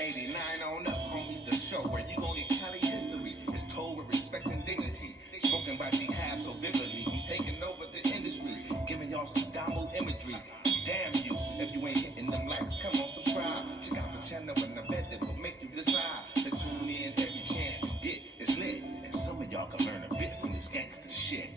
89 on up, homies, the show where you gon' get Cali history. It's told with respect and dignity. Spoken by jihad so vividly. He's taking over the industry, giving y'all some download imagery. Damn you, if you ain't hitting them likes, come on, subscribe. Check out the channel and I bet it will make you decide to tune in every chance you get. It's lit, and some of y'all can learn a bit from this gangster shit.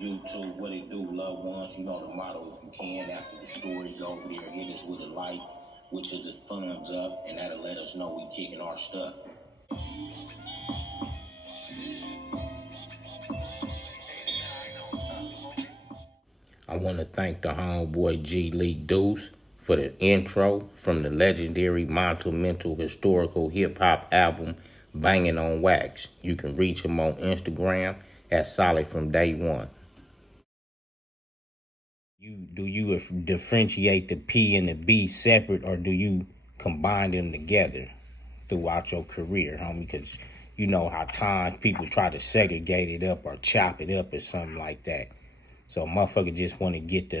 YouTube, what it do, loved ones? You know the motto, if you can, after the story's over there, hit us with a like, which is a thumbs up, and that'll let us know we kicking our stuff. I want to thank the homeboy G. Lee Deuce for the intro from the legendary Mental historical hip-hop album, Banging on Wax. You can reach him on Instagram at Solid From Day One. Do you differentiate the P and the B separate, or do you combine them together throughout your career, homie? Because you know how times people try to segregate it up or chop it up or something like that. So motherfucker just want to get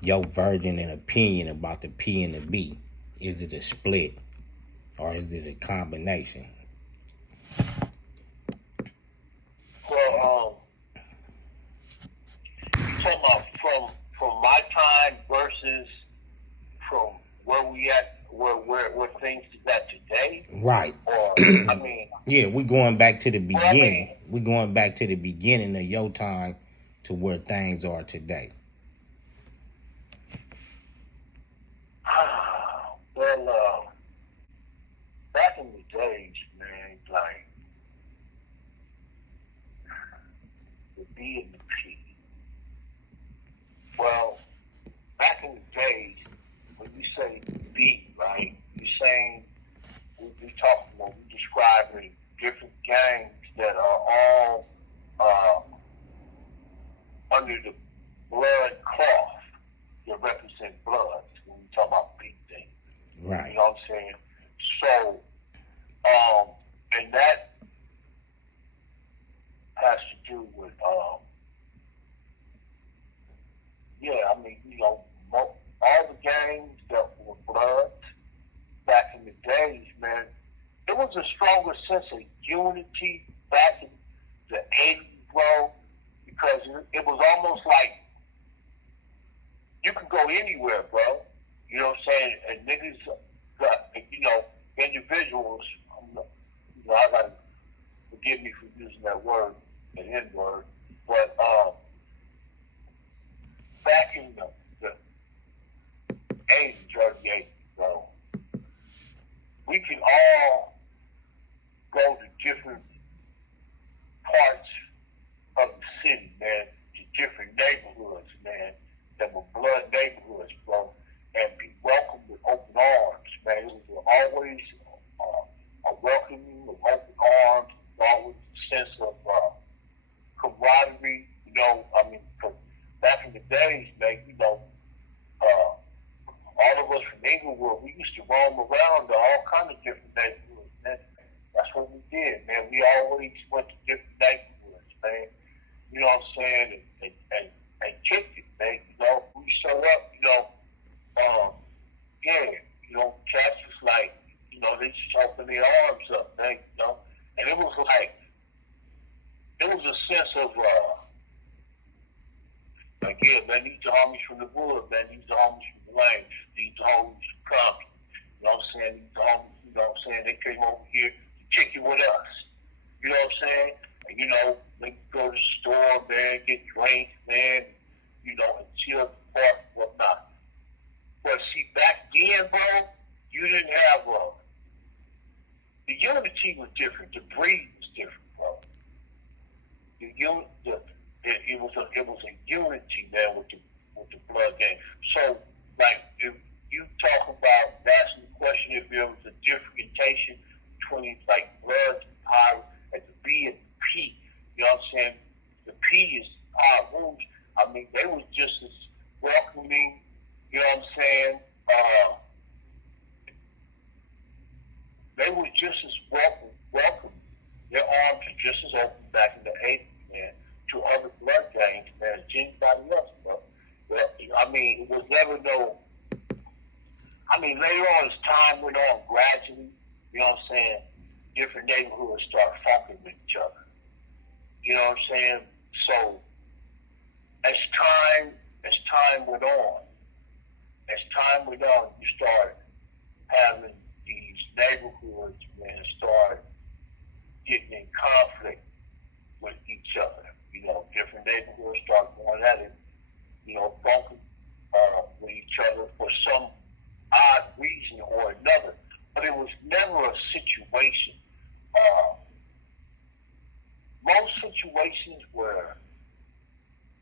your version and opinion about the P and the B. Is it a split or is it a combination? Well, you talking about from my time versus from where we at, where things is at today? Right. Or I mean, yeah, we're going back to the beginning. Well, I mean, we're going back to the beginning of your time to where things are today. Well, back in the days, man, like the B and the P. Well, back in the days, when you say B, right, you're saying we talking about, we describing different gangs that are all under the blood cloth that represent blood when we talk about big things. Right. You know what I'm saying? So, and that has to do with, I mean, you know, all the gangs that were blood back in the days, man, there was a stronger sense of unity back in the 80s, bro, because it was almost like you could go anywhere, bro. You know what I'm saying? And niggas got, you know, individuals, you know, I gotta forgive me for using that word, the N-word, but back in the 80s, early 80s, bro, we can all go to different parts of the city, man, to different neighborhoods, man, that were blood neighborhoods, bro, and be welcomed with open arms, man. It was always a welcoming with open arms, always a sense of camaraderie, you know. I mean, back in the days, man, you know, all of us from Inglewood, we used to roam around to all kinds of different neighborhoods, man. That's what we did, man. We always went to different neighborhoods, man. You know what I'm saying? And kicked it, man. You know, we show up, you know, you know, cats was like, you know, they just open their arms up, man, you know. And it was like, it was a sense of, like, yeah, man, these are homies from the wood, man. These are homies from the lane. These are homies from Compton. You know what I'm saying? These are homies, you know what I'm saying? They came over here to kick it with us. You know what I'm saying? And, you know, they go to the store, man, get drinks, man, you know, and chill the park and whatnot. But see, back then, bro, you didn't have the unity was different. The breed was different, bro. It was a unity, man, with the blood gang. So, like, if you talk about asking the question if there was a differentiation between like blood and power and the B and the P, you know what I'm saying? The P is our roots. I mean, they was just as welcoming, you know what I'm saying? They were just as welcome. They're arms are just as open back in the 80s, man, to other blood gangs, man, as anybody else, bro. But, I mean, it was never no. I mean, later on, as time went on, gradually, you know what I'm saying, different neighborhoods start fucking with each other. You know what I'm saying? So, as time went on, you start having these neighborhoods, man, start getting in conflict with each other. You know, different neighborhoods start going at it, you know, bumping with each other for some odd reason or another. But it was never a situation. Most situations where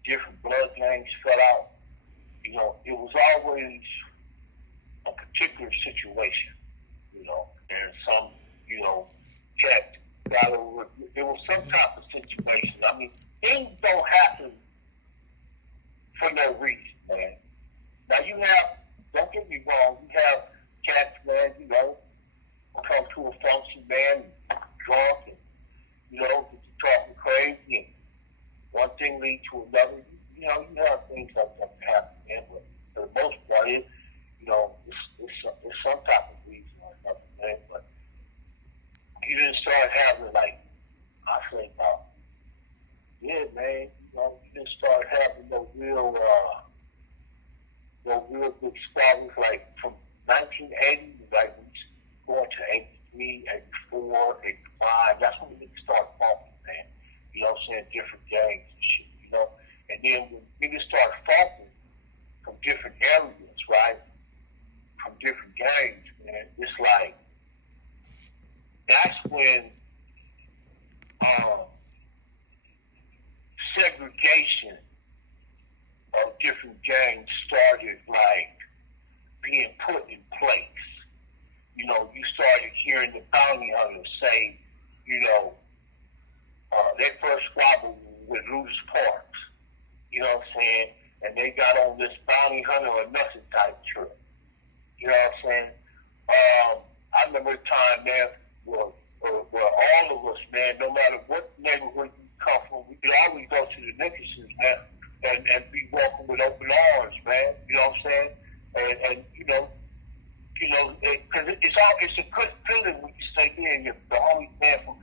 different blood gangs fell out, you know, it was always a particular situation, you know, and some, you know, cat got over. It was some type of situation. I mean, things don't happen for no reason, man. Now you have, don't get me wrong, you have cats, man, you know, come to a function, man, drunk, and, you know, talking crazy, and one thing leads to another. You know, you have things like that happen, man, but for the most part, you know, it's some type of reason or another, man. But you didn't start having, like, I think, yeah, man, you know, you didn't start having no real big squabbles, like, from 1980, like, going to 83, 84, 85, that's when we start falling, man. You know what I'm saying? Different gangs and shit, you know? And then when niggas start falling from different areas, right? From different gangs, man, it's like, that's when segregation of different gangs started, like, being put in place. You know, you started hearing the bounty hunters say, you know, they first squabbled with Lewis Parks, you know what I'm saying? And they got on this bounty hunter or nothing type trip. You know what I'm saying? I remember a time, man, where all of us, man, no matter what neighborhood you come from, we could always go to the Nickersons, man, and be walking with open arms, man. You know what I'm saying? And you know, because it's a good feeling when you stay there and the homies, man, from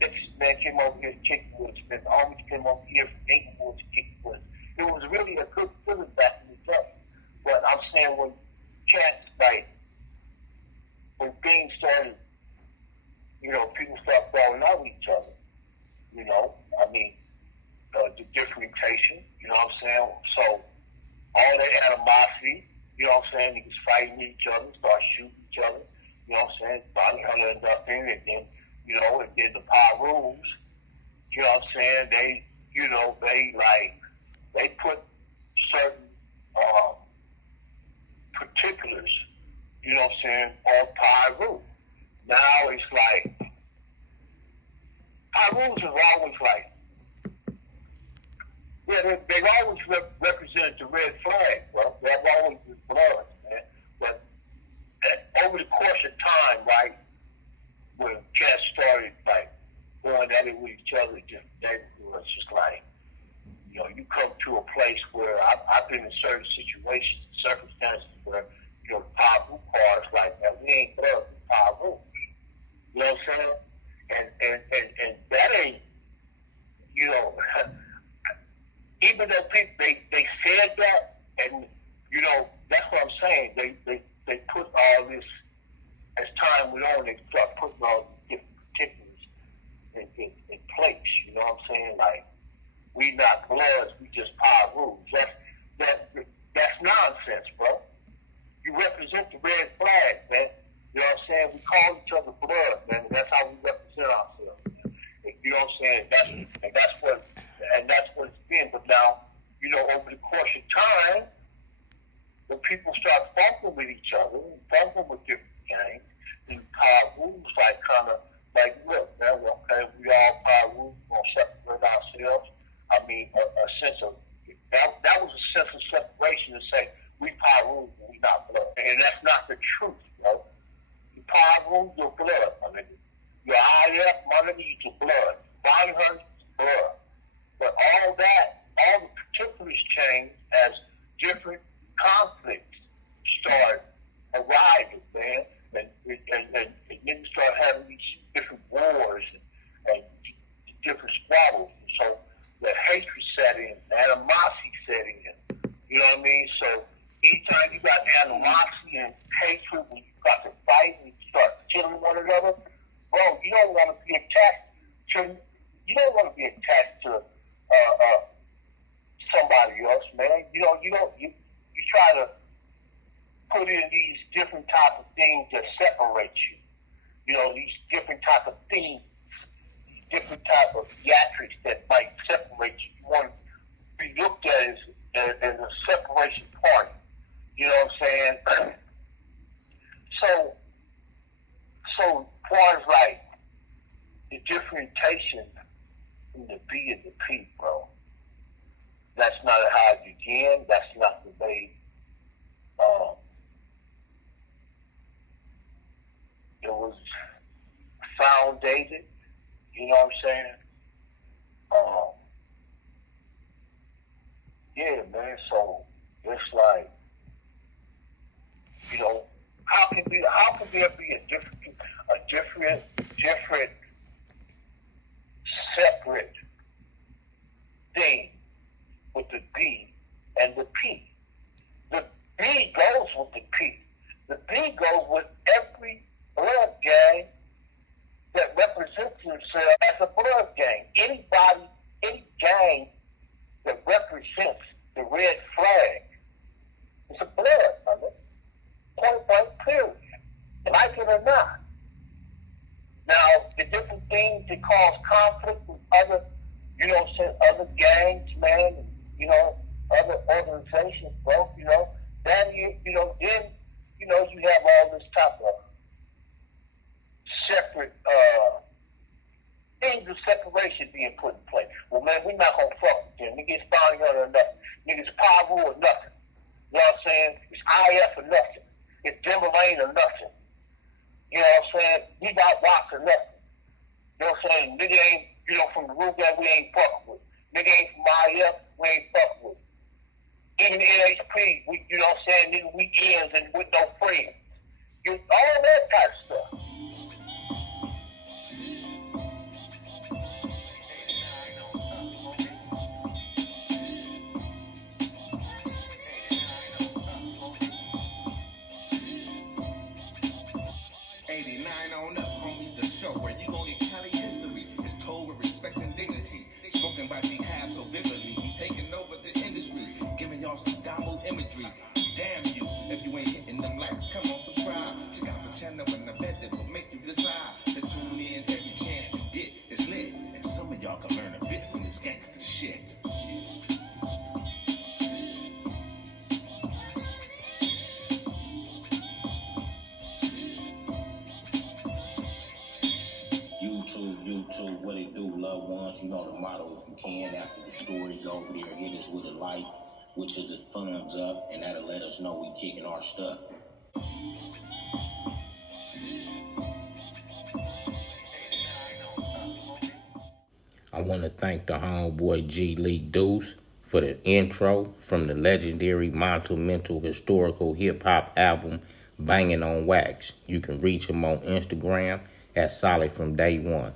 Nixon, man, came over here to kick with us, man. The homies came over here from Inglewood to kick with us. It was really a good feeling back in the day. But I'm saying when cats, like, when things started, you know, people start falling out with each other, you know, I mean, the differentiation, you know what I'm saying? So, all that animosity, you know what I'm saying, niggas fighting each other, start shooting each other, you know what I'm saying? Bounty hunter ends up in it, and then, you know, and then the power rules, you know what I'm saying? They, you know, they put certain particulars, you know what I'm saying, on power rules. Now it's like, power rules is always like, yeah, they've always represented the red flag, bro. They've always been blood, man. But over the course of time, right, when cats started, like, going at it with each other in different neighborhoods, it's just like, you know, you come to a place where I've been in certain situations, circumstances where, you know, the power rule cards, like, man, we ain't blood, we power rules. You know what I'm saying? And that ain't, you know, even though people, they said that, and, you know, that's what I'm saying. They put all this, as time went on, they start putting all these different particulars in place. You know what I'm saying? Like, we not bloods, we just power rules. That's nonsense, bro. You represent the red flag, man. You know what I'm saying? We call each other blood, man, and that's how we represent ourselves. You know what I'm saying? That's what it's been. But now, you know, over the course of time, when people start fumbling with each other, fumbling with different gangs, and power rules, like, kind of like, look, man, okay, we all power rules, we're gonna separate ourselves. I mean, a sense of that was a sense of separation to say we power rules and we not blood, and that's not the truth, bro. You power rules, your blood, my nigga. Your IF, my nigga, you your blood. different squabbles. So the hatred set in, animosity set in. You know what I mean? So anytime you got animosity and hatred, when you got to fight and you start killing one another, bro, you don't want to be attached to. You don't want to be attached to somebody else, man. You try to put in these different type of things that separate you. You know, these different type of things, these different type of theatrics that might separate you. You want to be looked at as a separation party. You know what I'm saying? So far as like the differentiation in the B and the P, bro, that's not how it began. That's not the way it was founded. You know what I'm saying? Yeah, man. So it's like, you know, how can there be a different, separate thing with the B and the P? The B goes with the P. The B goes with every blood gang that represents themselves as a blood gang. Any gang that represents the red flag is a blood, brother. Point blank, period. Like it or not. Now, the different things that cause conflict with other, you know what I'm saying, other gangs, man, and, you know, other organizations, bro, you know, then you have all this type of separate things of separation being put in place. Well, man, we're not gonna fuck with them. Niggas bounty hunter or nothing. Niggas Pavu or nothing. You know what I'm saying? It's IF or nothing. It's Denver Lane or nothing. You know what I'm saying? We got Watts or nothing. You know what I'm saying? Nigga ain't, you know, from the group that we ain't fucking with. Nigga ain't from IF, we ain't fucking with. Even the NHP, we, you know what I'm saying? Nigga, we ends and with no friends. All that type of stuff. On up, homies, the show where you gon' get Cali history. It's told with respect and dignity. Spoken by jihad so vividly. He's taking over the industry, giving y'all some download imagery. Damn you, if you ain't hitting them likes, come on, subscribe. Check out the channel and I bet that will make you decide to tune in every chance you get. It's lit, and some of y'all can learn a bit from this gangster shit. YouTube, what it do, loved ones. You know the motto, if you can, after the story, go over there, hit us with a like, which is a thumbs up, and that'll let us know we kicking our stuff. I want to thank the homeboy G League Deuce for the intro from the legendary Monumental Historical Hip Hop album Banging on Wax. You can reach him on Instagram at Solid from Day One.